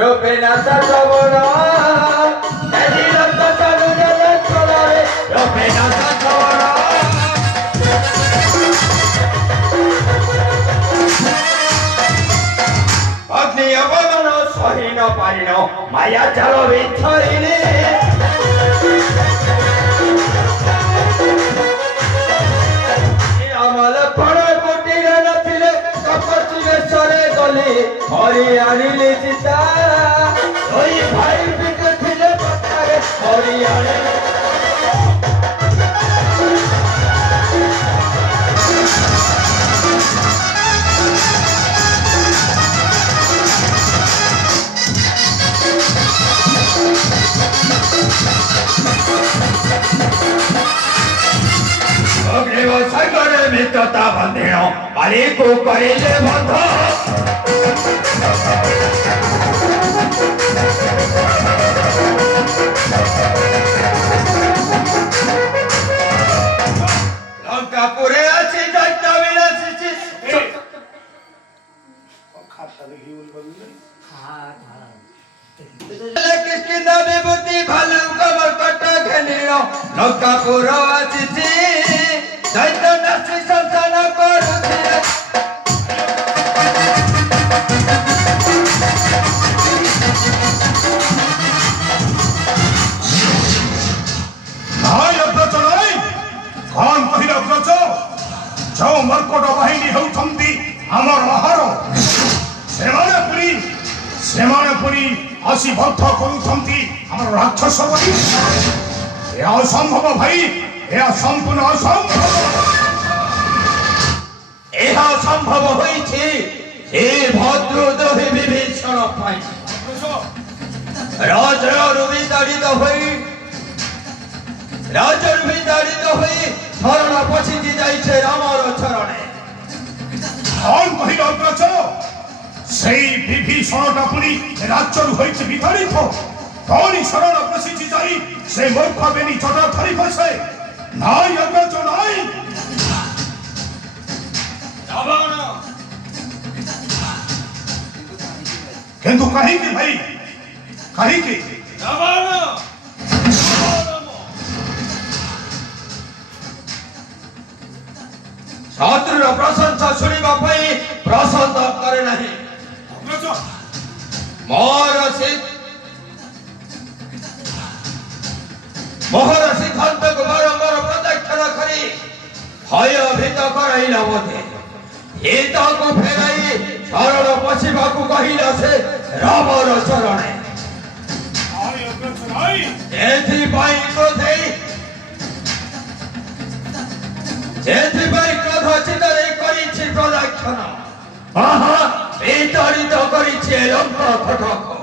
রূপে নাচা শ্রবণ এদিরন্ত চালু জলে চলারে রূপে নাচা শ্রবণ অগ্নি অবমান সহিন পারিণ মায়া জাল বিচ্ছরিণী हरि आनिले सीता ओई भाई पिटे थिले पत्थरे हरि आनिले अग्निव सागरे मित्रता बंधिण बाली को करिले बंध লঙ্কাপুরে আছে দৈত্য বিনাশী কৃষ্ণ বিভূতি ভালু কমল কট ঘেনিল লঙ্কাপুর আছে দৈত্য নাশী সংসান করুছিলে जो मर्कट बाहिनी होउछंती हमर आहार सेमाने पुरी आसी बद्ध करूछंती हमर राक्षस बनी ए असंभव भाई ए संपूर्ण असंभव एहा संभव होइछि ए भद्रद्रोही विभीषण पाई राजर विताड़ित होई शरण पछिति जाइछे रामर चरणे कौन कहिल अग्रज सेई विभीषणटा पुनी राज्यरु होइछे विताड़ित कौन शरण पछिति जाई से मूर्ख बेनी चटा धरि बसे नाई अग्रज नाई रावण किंतु कहीं की भाई कहीं की रावण शत्रुर प्रशंसा शुणिबा पई प्रसन्न करे नहीं मोहर सिद्धांत को बारंबार प्रदक्षिण करी भयभीत कराइला मते हित को फेराई शरण पछिबा को कहिला से रामर चरणे एथि पाई क्रोधे क्रोध चितरे करिछि प्रदक्षिण आहा विताड़ित करिछि लंका खटक